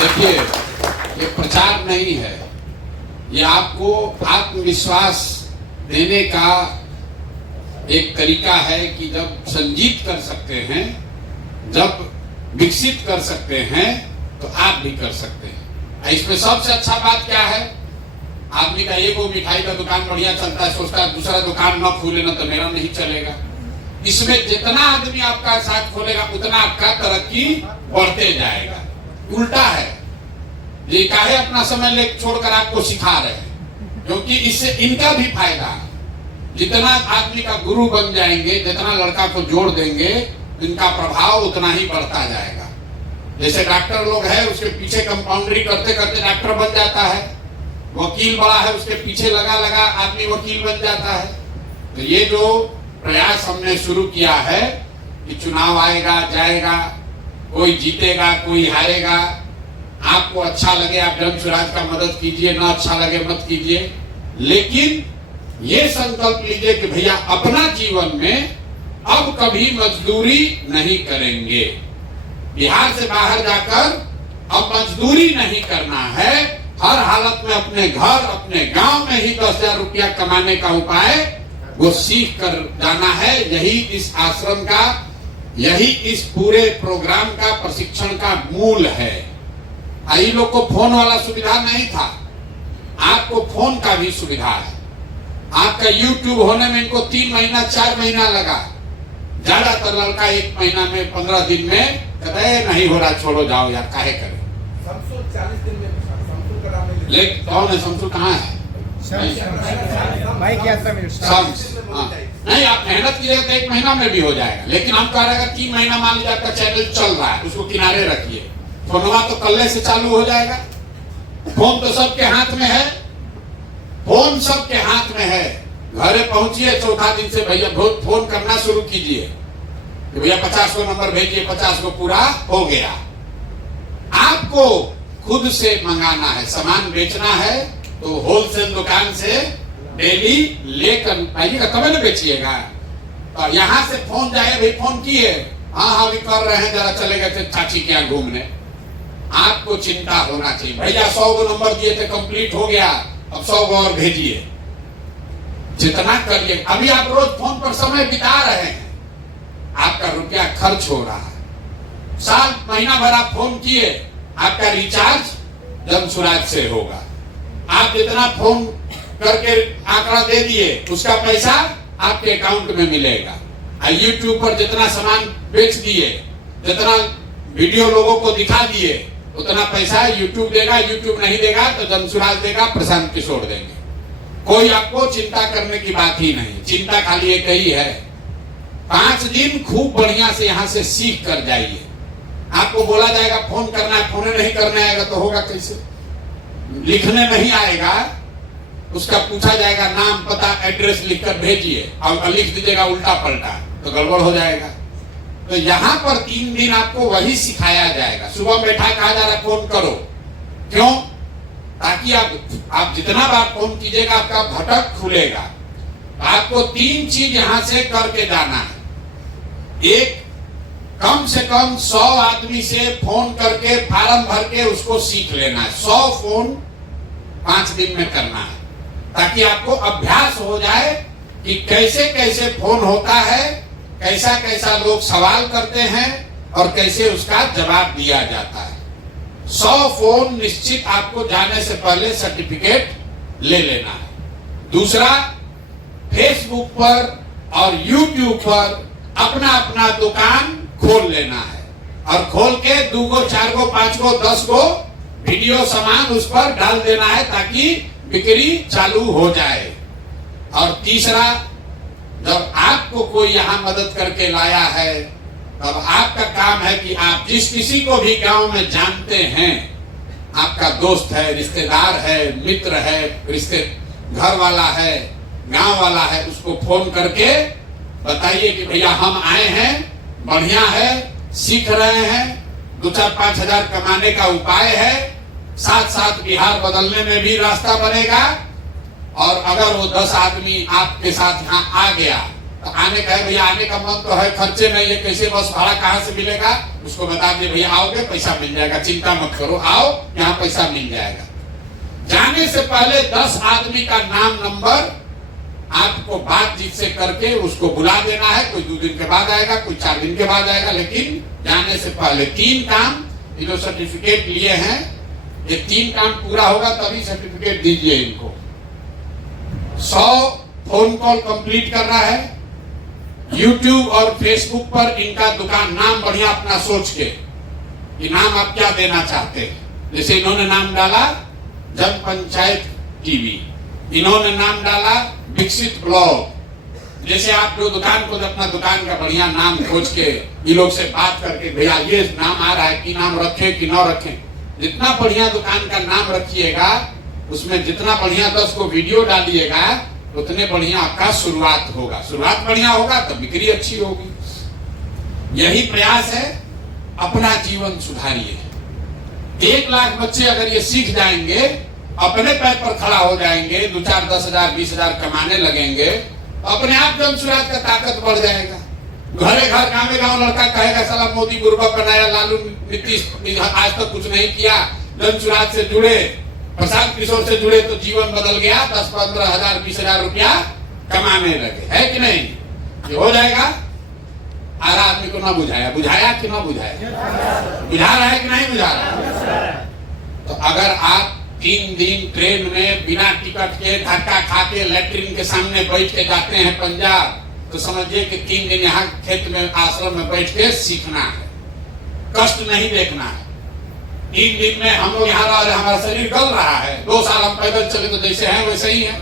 देखिए, ये प्रचार नहीं है, ये आपको आत्मविश्वास देने का एक तरीका है कि जब संजीत कर सकते हैं, जब विकसित कर सकते हैं, तो आप भी कर सकते हैं। इसमें सबसे अच्छा बात क्या है, आदमी का एक वो मिठाई का दुकान बढ़िया चलता है, सोचता है दूसरा दुकान न खोले ना तो मेरा नहीं चलेगा। इसमें जितना आदमी आपका साथ खोलेगा उतना आपका तरक्की बढ़ते जाएगा। उल्टा है, ये काहे अपना समय ले छोड़कर आपको सिखा रहे हैं, क्योंकि इससे इनका भी फायदा। जितना आदमी का गुरु बन जाएंगे, जितना लड़का को जोड़ देंगे, इनका प्रभाव उतना ही बढ़ता जाएगा। जैसे डॉक्टर लोग है, उसके पीछे कंपाउंडरी करते करते डॉक्टर बन जाता है। वकील बड़ा है, उसके पीछे लगा लगा आदमी वकील बन जाता है। तो ये जो प्रयास हमने शुरू किया है कि चुनाव आएगा जाएगा, कोई जीतेगा कोई हारेगा, आपको अच्छा लगे आप जन स्वराज का मदद कीजिए, ना अच्छा लगे मत कीजिए, लेकिन ये संकल्प लीजिए कि भैया अपना जीवन में अब कभी मजदूरी नहीं करेंगे। बिहार से बाहर जाकर अब मजदूरी नहीं करना है, हर हालत में अपने घर अपने गांव में ही 10,000 रुपया कमाने का उपाय वो सीख कर जाना है। यही इस आश्रम का, यही इस पूरे प्रोग्राम का प्रशिक्षण का मूल है। आई लोग को फोन वाला सुविधा नहीं था, आपको फोन का भी सुविधा है। आपका YouTube होने में इनको 3 महीना 4 महीना लगा, ज्यादातर लड़का 1 महीना में 15 दिन में कहते नहीं हो रहा, छोड़ो जाओ यार, काहे करें। शमसुल 40 दिन में लेकिन कौन है शमसुल, कहाँ है नहीं, आप मेहनत कीजिएगा तो 1 महीना में भी हो जाएगा। लेकिन हम कह रहे हैं 3 महीना मान लीजिए आपका चैनल चल रहा है, उसको किनारे रखिए, फोनवा तो कल्ले से चालू हो जाएगा। फोन तो सबके हाथ में है, फोन सबके हाथ में है। घरे पहुंचिए, चौथा दिन से भैया फोन करना शुरू कीजिए कि भैया 50 को नंबर भेजिए, 50 को पूरा हो गया। आपको खुद से मंगाना है, सामान बेचना है तो होलसेल दुकान से डेली लेकर आइएगा, कभी न बेचिएगा। तो यहाँ से फोन जाए, भाई फोन किए, हाँ भी कर रहे हैं, जरा चले गए थे चाची के यहाँ घूमने। आपको चिंता होना चाहिए, भैया 100 को नंबर दिए थे, कंप्लीट हो गया, अब 100 को और भेजिए, जितना करिए। अभी आप रोज फोन पर समय बिता रहे हैं, आपका रुपया खर्च हो रहा है। साल महीना भर आप फोन किए, आपका रिचार्ज जन स्वराज से होगा। आप जितना फोन करके आंकड़ा दे दिए, उसका पैसा आपके अकाउंट में मिलेगा। YouTube पर जितना सामान बेच दिए, जितना वीडियो लोगों को दिखा दिए, उतना पैसा YouTube देगा। YouTube नहीं देगा तो जन स्वराज देगा, प्रशांत किशोर देंगे। कोई आपको चिंता करने की बात ही नहीं, चिंता खाली एक ही है, 5 दिन खूब बढ़िया से यहाँ से सीख कर जाइए। आपको बोला जाएगा फोन करना है, फोन नहीं करने आएगा तो होगा कैसे? लिखने नहीं आएगा उसका पूछा जाएगा नाम पता एड्रेस लिखकर भेजिए, और लिख दीजिएगा उल्टा पलटा तो गड़बड़ हो जाएगा। तो यहाँ पर 3 दिन आपको वही सिखाया जाएगा। सुबह बैठा कहा जा रहा है फोन करो, क्यों? ताकि आप जितना बार फोन कीजिएगा आपका भटक खुलेगा। आपको 3 चीज यहां से करके जाना है। एक, कम से कम 100 आदमी से फोन करके फार्म भर के उसको सीख लेना है। 100 फोन 5 दिन में करना है, ताकि आपको अभ्यास हो जाए कि कैसे कैसे फोन होता है, कैसा कैसा लोग सवाल करते हैं और कैसे उसका जवाब दिया जाता है। 100 फोन निश्चित आपको जाने से पहले सर्टिफिकेट ले लेना है। दूसरा, फेसबुक पर और यूट्यूब पर अपना अपना दुकान खोल लेना है, और खोल के 2 गो 4 गो 5 गो 10 गो वीडियो सामान उस पर डाल देना है, ताकि बिक्री चालू हो जाए। और तीसरा, जब आपको कोई यहाँ मदद करके लाया है, तब आपका काम है कि आप जिस किसी को भी गांव में जानते हैं, आपका दोस्त है, रिश्तेदार है, मित्र है, रिश्ते घर वाला है, गांव वाला है, उसको फोन करके बताइए कि भैया हम आए हैं, बढ़िया है, सीख रहे हैं, 2-4-5 हजार कमाने का उपाय है, साथ साथ बिहार बदलने में भी रास्ता बनेगा। और अगर वो 10 आदमी आपके साथ यहाँ आ गया तो आने का है, भैया आने का मन तो है, खर्चे नहीं है, कैसे बस भाड़ा कहाँ से मिलेगा, उसको बता दिए भैया आओगे पैसा मिल जाएगा, चिंता मत करो, आओ यहाँ पैसा मिल जाएगा। जाने से पहले 10 आदमी का नाम नंबर आपको बातचीत से करके उसको बुला देना है। कोई 2 दिन के बाद आएगा, कोई 4 दिन के बाद आएगा, लेकिन जाने से पहले 3 काम, ये जो सर्टिफिकेट लिए हैं, ये 3 काम पूरा होगा तभी सर्टिफिकेट दीजिए इनको। 100 फोन कॉल कंप्लीट करना है। YouTube और Facebook पर इनका दुकान नाम बढ़िया अपना सोच के, कि नाम आप क्या देना चाहते हैं। जैसे इन्होंने नाम डाला जन पंचायत टीवी, इन्होंने नाम डाला विकसित ब्लॉग। जैसे आप जो दुकान को अपना दुकान का बढ़िया नाम खोज के ये लोग से बात करके, भैया ये नाम आ रहा है कि नाम रखें कि न रखें, जितना बढ़िया दुकान का नाम रखिएगा, उसमें जितना बढ़िया 10 को वीडियो डालिएगा, उतने बढ़िया आपका शुरुआत होगा। शुरुआत बढ़िया होगा तो बिक्री अच्छी होगी। यही प्रयास है, अपना जीवन सुधारिए। 1 लाख बच्चे अगर ये सीख जाएंगे, अपने पैर पर खड़ा हो जाएंगे, 2-4 10 हजार 20 हजार कमाने लगेंगे, अपने आप जन सुराज का ताकत बढ़ जाएगा। घरे घर गाँव गाँव लड़का कहेगा साला मोदी बुर्बक बनाया, लालू नीतीश आज तक कुछ नहीं किया। जन सुराज से जुड़े, प्रशांत किशोर से जुड़े तो जीवन बदल गया, 10-15 हजार 20 हजार रुपया कमाने लगे, है कि नहीं? ये हो जाएगा। हर आदमी को ना बुझाया, बुझाया कि ना बुझाया? बुझा रहा है कि नहीं बुझा रहा? तो अगर आप 3 दिन ट्रेन में बिना टिकट के धक्का खा के लैट्रिन के सामने बैठ के जाते हैं पंजाब, तो समझिए कि 3 दिन यहाँ खेत में आश्रम में बैठ के सीखना है, कष्ट नहीं देखना है। 3 दिन में हम लोग यहाँ रह रहे, हमारा शरीर गल रहा है। 2 साल हम पैदल चले तो जैसे हैं वैसे ही है।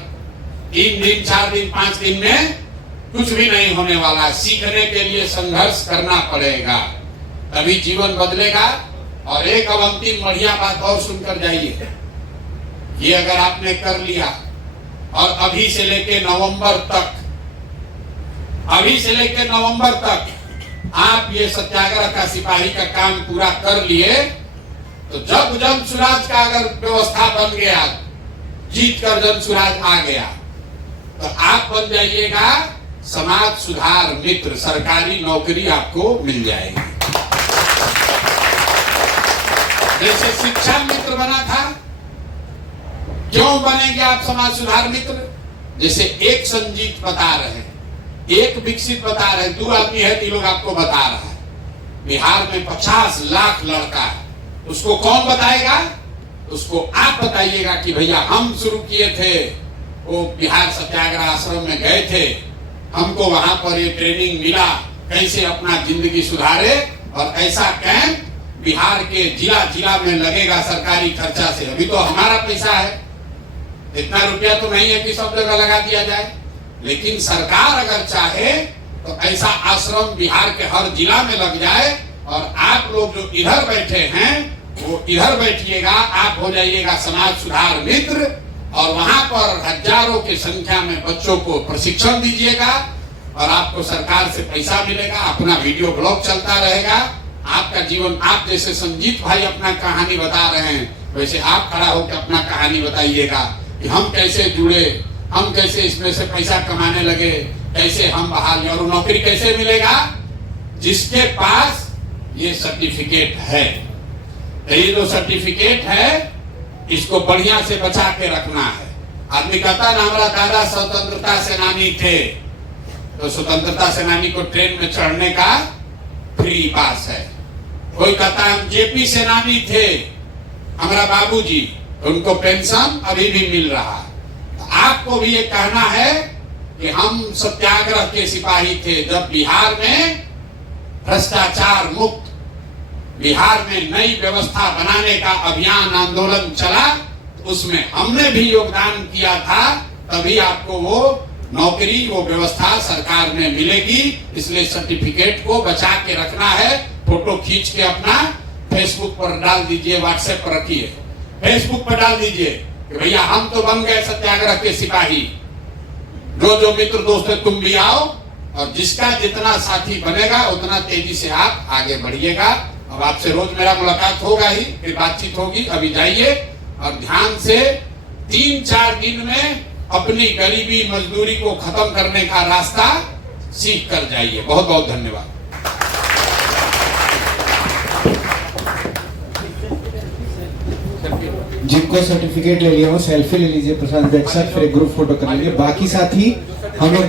3 दिन 4 दिन 5 दिन में कुछ भी नहीं होने वाला। सीखने के लिए संघर्ष करना पड़ेगा, तभी जीवन बदलेगा। और एक अब अंतिम बढ़िया बात और सुनकर जाइए, ये अगर आपने कर लिया और अभी से लेके नवंबर तक आप ये सत्याग्रह का सिपाही का काम पूरा कर लिए, तो जब जन सुराज का अगर व्यवस्था बन गया, जीत कर जन सुराज आ गया, तो आप बन जाइएगा समाज सुधार मित्र, सरकारी नौकरी आपको मिल जाएगी। जैसे शिक्षा मित्र बना था, क्यों बनेंगे आप समाज सुधार मित्र? जैसे एक संजीत बता रहे हैं, एक विकसित बता रहे हैं, 2 आदमी है, 3 लोग आपको बता रहा है। बिहार में 50 लाख लड़का है, उसको कौन बताएगा? उसको आप बताइएगा कि भैया हम शुरू किए थे, वो बिहार सत्याग्रह आश्रम में गए थे, हमको वहां पर ये ट्रेनिंग मिला कैसे अपना जिंदगी सुधारे, और ऐसा कैंप बिहार के जिला जिला में लगेगा सरकारी खर्चा से। अभी तो हमारा पैसा है, इतना रुपया तो नहीं है कि सब जगह लगा दिया जाए, लेकिन सरकार अगर चाहे तो ऐसा आश्रम बिहार के हर जिला में लग जाए, और आप लोग जो इधर बैठे हैं वो इधर बैठिएगा, आप हो जाइएगा समाज सुधार मित्र, और वहां पर हजारों की संख्या में बच्चों को प्रशिक्षण दीजिएगा और आपको सरकार से पैसा मिलेगा, अपना वीडियो ब्लॉग चलता रहेगा, आपका जीवन, आप जैसे संजीत भाई अपना कहानी बता रहे हैं वैसे आप खड़ा होकर अपना कहानी बताइएगा कि हम कैसे जुड़े, हम कैसे इसमें से पैसा कमाने लगे, कैसे हम बहाल, और नौकरी कैसे मिलेगा? जिसके पास ये सर्टिफिकेट है। ये जो सर्टिफिकेट है इसको बढ़िया से बचा के रखना है। आदमी कहता है ना हमारा दादा स्वतंत्रता सेनानी थे, तो स्वतंत्रता सेनानी को ट्रेन में चढ़ने का फ्री पास है। कोई कहता है हम जेपी सेनानी थे, हमारा बाबूजी, उनको पेंशन अभी भी मिल रहा। तो आपको भी ये कहना है कि हम सत्याग्रह के सिपाही थे। जब बिहार में भ्रष्टाचार मुक्त, बिहार में नई व्यवस्था बनाने का अभियान आंदोलन चला, तो उसमें हमने भी योगदान किया था, तभी आपको वो नौकरी, वो व्यवस्था सरकार में मिलेगी। इसलिए सर्टिफिकेट को बचा के रखना है। फोटो खींच के अपना फेसबुक पर डाल दीजिए, व्हाट्सएप पर रखिए, फेसबुक पर डाल दीजिए कि भैया हम तो बन गए सत्याग्रह के सिपाही। जो मित्र दोस्त है तुम भी आओ, और जिसका जितना साथी बनेगा उतना तेजी से आप आगे बढ़िएगा। अब आपसे रोज मेरा मुलाकात होगा ही, फिर बातचीत होगी। अभी जाइए और ध्यान से 3-4 दिन में अपनी गरीबी मजदूरी को खत्म करने का रास्ता सीख कर जाइए। बहुत बहुत धन्यवाद। जिनको सर्टिफिकेट ले लिया हो सेल्फी ले लीजिए प्रशांत बैठ साथ, फिर एक ग्रुप फोटो कर लीजिए। बाकी साथी हम लोग